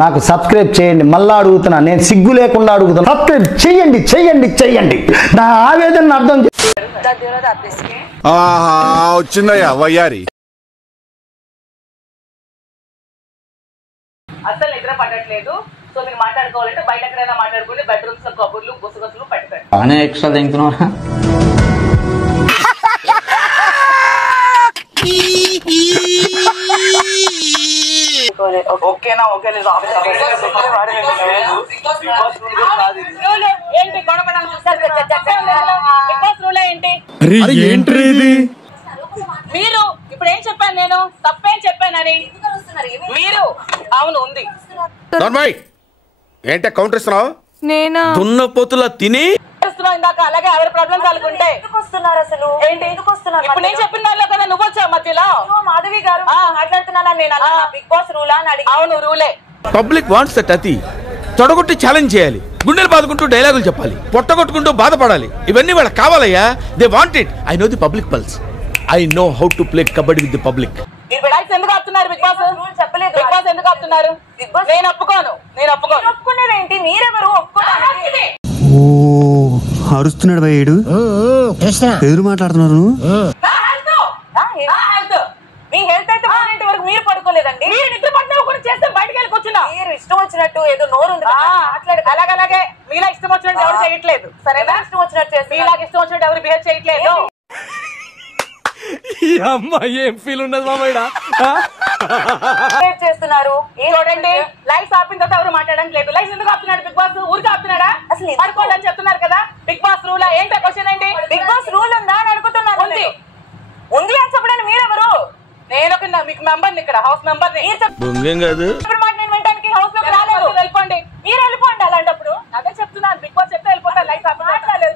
నాకు సబ్స్క్రైబ్ చేయండి. మళ్ళా అడుగుతున్నా, నేను సిగ్గు లేకుండా అడుగుతున్నా, సబ్స్క్రైబ్ చేయండి చేయండి చేయండి. నా ఆవేదన అర్థం వచ్చిందయ్యా వయ్యారి. అసలు నిద్ర పడట్లేదు. సో మీరు మాట్లాడుకోవాలంటే బయట ఎక్కడైనా మాట్లాడుకోండి. బెడ్రూమ్స్ లో కబుర్లు గుసగుసలు పెట్టండి. బాగానే ఎక్స్ట్రా తింటున్నావా? ఓకేనా? ఓకే లేదు. ఏంటి ఏంటి మీరు ఇప్పుడు ఏం చెప్పాను? నేను తప్పేం చెప్పానని మీరు అవును ఉంది. ఏంటే కౌంటర్ ఇస్తున్నావు? నేనా దున్నపోతులా తిని ఇందాక అలాగే ఎవరి ప్రాబ్లమ్స్ అనుకుంటే అసలు ఏంటి ఎందుకు వస్తున్నారు? ఇప్పుడు నేను చెప్పిన దానిలో కదా నువ్వు వచ్చావు మధ్యలో. మాధవి గారు మాట్లాడుతున్నానా? నేను బిగ్ బాస్ రూలా అని అడిగి. అవును రూలే. Public wants that. అతి తొడగొట్టి ఛాలెంజ్ చేయాలి, గుండెలు బాదుకుంటూ డైలాగులు చెప్పాలి, పొట్టగొట్టుకుంటూ బాధపడాలి. ఇవన్నీ వాళ్ళకి కావాలయ్యా. They want it. I know the public pulse. I know how to play kabaddi with the public. ఎందుకు ఆపుతున్నారు? బిగ్ బాస్ రూల్ చెప్పలేదు. బిగ్ బాస్ ఎందుకు ఆపుతున్నారు? నేను ఒప్పుకోను. ఒప్పుకునేదేంటి? మీరెవరు ఒప్పుకోవడానికి? అరుస్తున్నాడు భయ్యేడు. ఎదురు మాట్లాడుతున్నారు. మీ హెల్త్ అయితే మొన్నటి వరకు మీరు పడుకోలేదండి. మీరు నిద్ర పట్టిన కూడా చేస్తే బయటకు వెళ్ళి కూర్చున్నా. మీరు ఇష్టం వచ్చినట్టు ఏదో నోరు ఉంది మాట్లాడు. అలాగే మీలా ఇష్టం వచ్చినట్టు ఎవరు చేయట్లేదు. సరేనా? ఇష్టం వచ్చినట్టు చేస్తే మీలాగా ఇష్టం వచ్చినట్టు ఎవరు బిహేవ్ చేయట్లేదు. అమ్మాయి ఏం ఫీల్ ఉండదు మామయ్య చేస్తున్నారు. చూడండి లైఫ్ ఆపిన తర్వాత ఎవరు మాట్లాడడానికి లేదు. లైఫ్ ఎందుకు ఆపుతున్నాడు బిగ్ బాస్? ఊరికి ఆపుతున్నాడా? అసలు పడుకోండి అని చెప్తున్నారు కదా. బిగ్ బాస్ రూల్ ఏంటో క్వశ్చన్ ఏంటి? బిగ్ బాస్ రూల్ ఉందా అని అనుకుంటున్నాను. ఉంది అని చెప్పడానికి మీరెవరు? నేను ఒక మీకు మెంబర్ని, ఇక్కడ హౌస్ మెంబర్ ని. నేను వినడానికి హౌస్ మెంబర్ రాలేదు. వెళ్ళిపోండి. మీరు వెళ్ళిపోండి. అలాంటప్పుడు అదే చెప్తున్నాను. బిగ్ బాస్ చెప్తే వెళ్ళిపోతారు. లైఫ్ ఆపి మాట్లాడలేదు.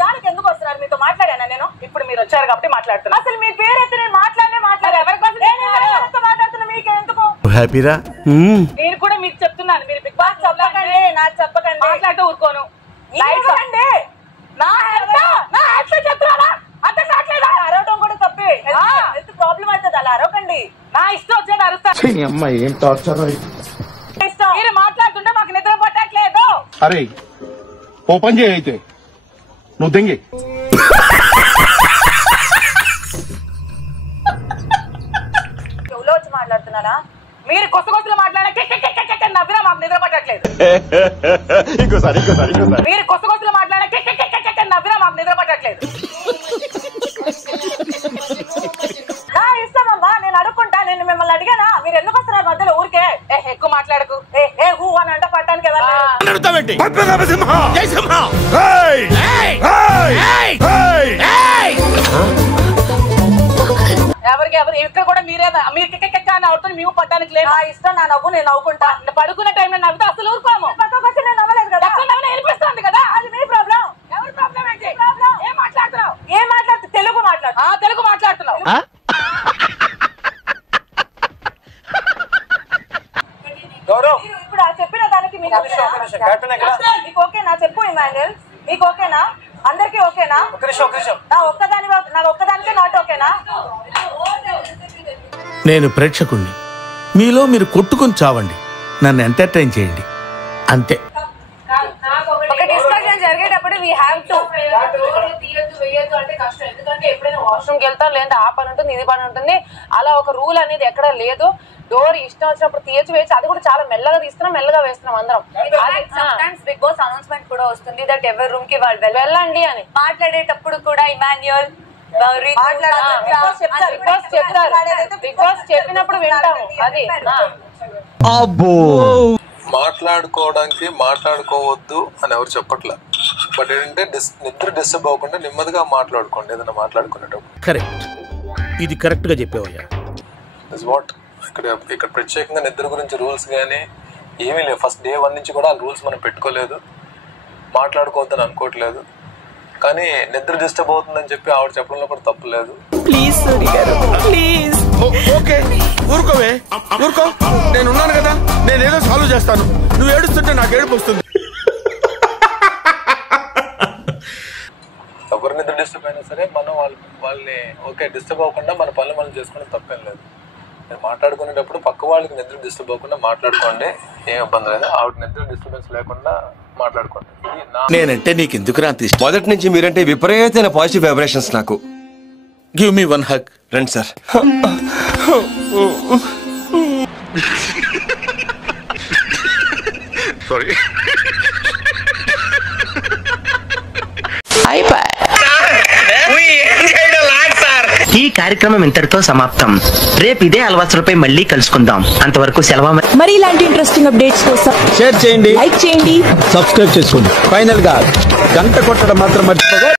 దానికి ఎందుకు వస్తున్నారు? మీతో మాట్లాడానా నేను? ఇప్పుడు మీరు వచ్చారు కాబట్టి మాట్లాడుతున్నా. అసలు మీ పేరు అయితే నేను మాట్లాడారు. ఎవరికోసం మాట్లాడుతున్నా? మీకు ఎందుకు హ్యాపీరా? నేను కూడా మీకు చెప్తున్నాను. మీరు బిగ్ బాస్ చెప్పకండి, నాకు చెప్పకండి. మాట్లాడుతూ ఊరుకోను. అరవటం కూడా తప్పే. హెల్త్ ప్రాబ్లం అవుతుంది. అలా అరవకండి. నా ఇష్టం వచ్చాడు అరుస్తాను. అమ్మాయి ఏం టార్చర్. ఇష్టం. మీరు మాట్లాడుతుంటే మాకు నిద్ర పట్టట్లేదు. అరే ఓపెన్ చేయి అయితే నువ్వు దెంగి. ఎవరో వచ్చి మాట్లాడుతున్నారా? మీరు కొసలు మాట్లాడే నవ్వినా మాకు నిద్ర పట్టట్లేదు. మీరు కొసలు మాట్లాడే నవ్వినా మాకు నిద్ర పట్టట్లేదు. నా ఇష్టం అమ్మా. నేను అడుక్కుంటా. నేను మిమ్మల్ని అడిగానా? మీరు ఎందుకు వస్తున్నారు మధ్యలో ఊరికే? ఎక్కువ మాట్లాడకు. హూ అని అంట పట్టానికి ఎవరికి ఎవరు ఇక్కడ కూడా మీరే మీరు అని అవుతుంది. మేము పట్టడానికి లేదు. నా ఇష్టం. నా నవ్వు నేను నవ్వుకుంటా. పడుకునే టైంలో నవ్వుతా అసలు ఊరుకోము. నేను నవ్వలేదు కదా. వినిపిస్తుంది కదా. అది మీ ప్రాబ్లం. ఎవరి ప్రాబ్లం ఏంటి? ఏం మాట్లాడుతున్నావు? తెలుగు మాట్లాడుతున్నావు. తెలుగు మాట్లాడుతున్నావు. ఇప్పుడు చెప్పిన దానికి మీకు ఓకేనా? చెప్పు ఇమాన్యుయల్. మీకు ఓకేనా? అందరికి ఓకేనా? నాకు ఒక్కదానికే నాట్ ఓకేనా? నేను ప్రేక్షకుణ్ణి. మీలో మీరు కొట్టుకుని చావండి, నన్ను ఎంటర్టైన్ చేయండి, అంతే. ఒక డిస్కషన్ జరిగేటప్పుడు వీ హ్యావ్ టు తీయొద్దు వేయొద్దు అంటే కష్టం. ఎందుకంటే ఎప్పుడైనా వాష్రూమ్కి వెళ్తాం, లేదా ఆ పని ఉంటుంది ఇది పని ఉంటుంది. అలా ఒక రూల్ అనేది ఎక్కడ లేదు. డోర్ ఇష్టం వచ్చినప్పుడు తీయచ్చు వేయచ్చు. అది కూడా చాలా మెల్లగా తీస్తున్నాం, మెల్లగా వేస్తున్నాం అందరం. బిగ్ బాస్ అనౌన్స్మెంట్ కూడా వస్తుంది దట్ ఎవరి రూమ్ కి వాళ్ళు వెళ్ళండి అని. మాట్లాడేటప్పుడు కూడా ఇమాన్యుయల్ బిగ్ బాస్ చెప్పినప్పుడు వింటాము. అది మాట్లాడుకోవడానికి మాట్లాడుకోవద్దు అని ఎవరు చెప్పట్లే. బట్ ఏంటంటే నిద్ర డిస్టర్బ్ అవ్వకుండా నెమ్మదిగా మాట్లాడుకోండి ఏదైనా మాట్లాడుకునేటప్పుడు. కరెక్ట్. ఇది కరెక్ట్ గా చెప్పావయ్యా. వాట్ ఇక్కడ ప్రత్యేకంగా నిద్ర గురించి రూల్స్ కానీ ఏమీ లేవు. ఫస్ట్ డే 1 నుంచి కూడా ఆ రూల్స్ మనం పెట్టుకోలేదు, మాట్లాడుకోవద్దని అనుకోవట్లేదు. కానీ నిద్ర డిస్టర్బ్ అవుతుందని చెప్పి ఆవిడ చెప్పడంలో కూడా తప్పు లేదు. ప్లీజ్ సూరి గారు ప్లీజ్. ఓకే ఊరుకోవే, ఊరుకో. నేనున్నాను కదా, నేనేదో సాల్వ్ చేస్తాను. నువ్వు ఏడుస్తుంటే నాకు ఏడుపు వస్తుంది. ఎవరి నిద్ర డిస్టర్బ్ అయినా సరే మనం వాళ్ళని ఓకే డిస్టర్బ్ అవ్వకుండా మన పనులు మనం చేసుకోవడం తప్పేం లేదు. మీరు మాట్లాడుకునేటప్పుడు పక్క వాళ్ళకి నిద్ర డిస్టర్బ్ అవ్వకుండా మాట్లాడుకోండి, ఏం ఇబ్బంది లేదు. ఆవిడ నిద్ర డిస్టర్బెన్స్ లేకుండా మాట్లాడుకోండి. ఇది నా నేనంటే నీకు ఎందుకు రాంతి ఇష్టం? మొదటి నుంచి మీరంటే విపరీతమైన పాజిటివ్ వైబ్రేషన్స్ నాకు. Give me one hug. రండి సార్. సారీ. ఈ కార్యక్రమం ఇంతటితో సమాప్తం. రేపు ఇదే అలవాసులపై మళ్ళీ కలుసుకుందాం. అంతవరకు సెలవు. మరి ఇలాంటి ఇంట్రెస్టింగ్ అప్డేట్స్ కోసం షేర్ చేయండి, లైక్ చేయండి, సబ్స్క్రైబ్ చేసుకోండి. ఫైనల్ గా గంట కొట్టడం మాత్రం మర్చిపోగా